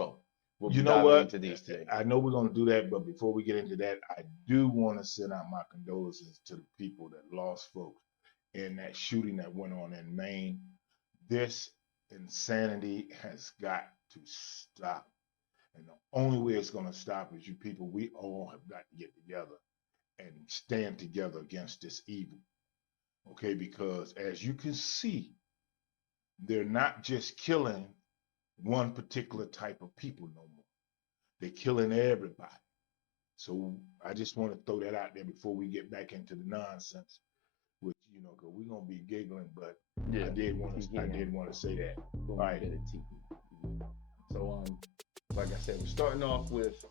So we'll You be know diving what? into these today. I know we're going to do that, but before we get into that, I do want to send out my condolences to the people that lost folks in that shooting that went on in Maine. This insanity has got to stop. And the only way it's going to stop is you people, we all have got to get together and stand together against this evil. Okay, because as you can see, they're not just killing one particular type of people no more. They're killing everybody. So I just want to throw that out there before we get back into the nonsense, which because we're gonna be giggling, but Yeah. I did want to say that. All right. So like I said, we're starting off with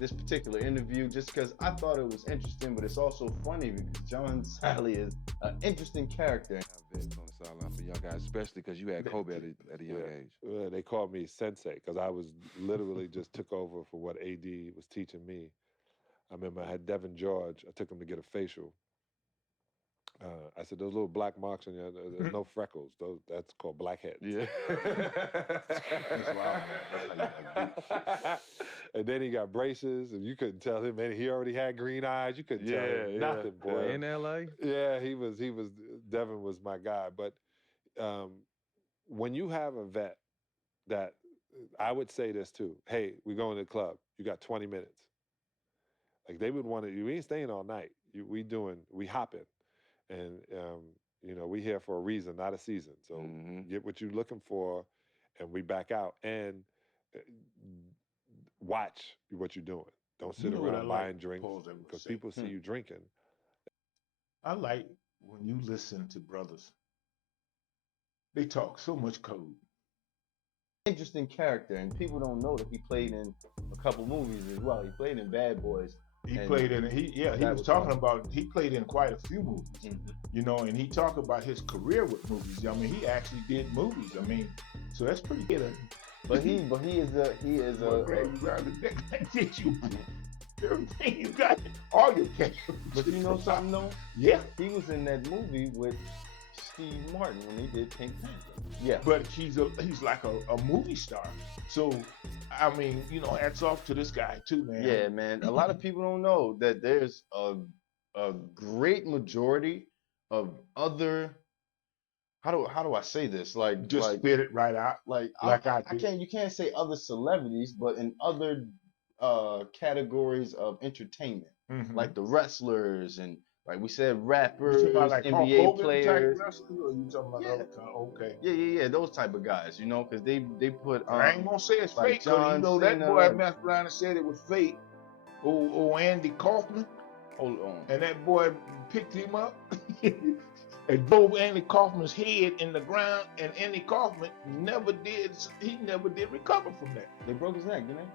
this particular interview just because I thought it was interesting, but it's also funny because John Salley is an interesting character. Vets on the sideline for young guys, especially because you had Kobe at a young age. Well, they called me Sensei because I was literally just took over for what AD was teaching me. I remember I had Devin George. I took him to get a facial. I said, those little black marks on you, there's no freckles. That's called blackheads. Yeah. And then he got braces, and you couldn't tell him. And he already had green eyes. You couldn't tell him nothing, boy. In LA? Yeah, he was. Devin was my guy. But when you have a vet that, I would say this too. Hey, we're going to the club. You got 20 minutes. Like they would want to. You ain't staying all night. We hopping. And we here for a reason, not a season. So get what you're looking for, and we back out and watch what you're doing. Don't sit around buying drinks because people see you drinking. I like when you listen to brothers. They talk so much code. Interesting character, and people don't know that he played in a couple movies as well. He played in Bad Boys. He played in. He played in quite a few movies, and he talked about his career with movies. I mean, he actually did movies. I mean, so that's pretty good. But he is a. Did you? Everything you got, all your cash. But you know something though? Yeah. He was in that movie with Steve Martin when he did Pink Panther. Yeah. But he's like a movie star. So I mean, hats off to this guy too, man. Yeah, man. A lot of people don't know that there's a great majority of other. How do I say this? Like just spit it right out. You can't say other celebrities, but in other categories of entertainment, like the wrestlers and like we said, rappers, like NBA players. You talking about other okay. Yeah, those type of guys, because they put. I ain't gonna say it's like fake, because that boy messed around and said it was fake. Oh, Andy Kaufman. Hold on. And that boy picked him up and drove Andy Kaufman's head in the ground, and Andy Kaufman never did recover from that. They broke his neck, didn't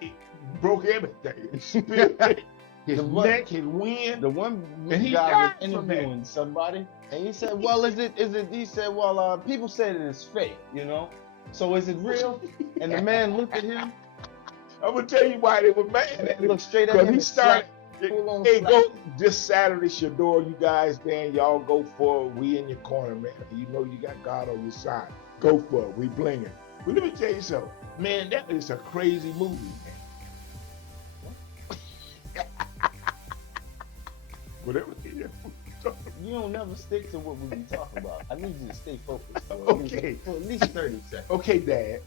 they? He broke everything. His neck, his wind. The one and guy was interviewing somebody, and he said, "Well, is it?" He said, "Well, people said it is fake, So is it real?" And the man looked at him. I'm gonna tell you why they were mad at him. Looked straight at him. He started. Hey, go this Saturday, Shador. You guys, man, y'all go for it. We in your corner, man. You know you got God on your side. Go for it. We blinging. But let me tell you something, man. That is a crazy movie, man. Whatever. You don't never stick to what we be talking about. I need you to stay focused for at least 30 seconds. Okay, Dad.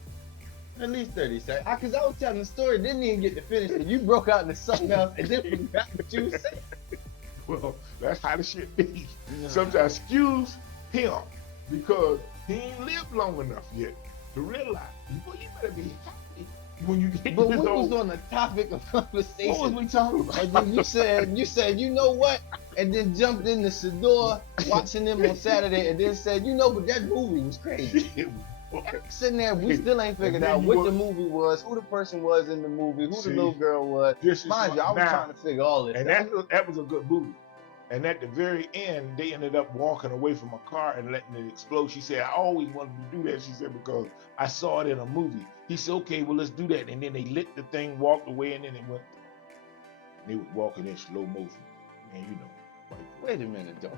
At least 30 seconds. Because I was telling the story, didn't even get to finish it. You broke out into something else and then forgot what you was saying. Well, that's how the shit be. Sometimes excuse him because he ain't lived long enough yet to realize. Boy, you better be happy when you get But this we old. was on the topic of conversation. What was we talking about? And then you said, you know what? And then jumped into Shador, watching them on Saturday, and then said, but that movie was crazy. Sitting there, we still ain't figured out what the movie was, who the person was in the movie, who the little girl was. Mind you, I was trying to figure all this out. And that was a good movie. And at the very end, they ended up walking away from a car and letting it explode. She said, I always wanted to do that, she said, because I saw it in a movie. He said, okay, well, let's do that. And then they lit the thing, walked away, and then it went. And they was walking in slow motion. And Wait a minute, though.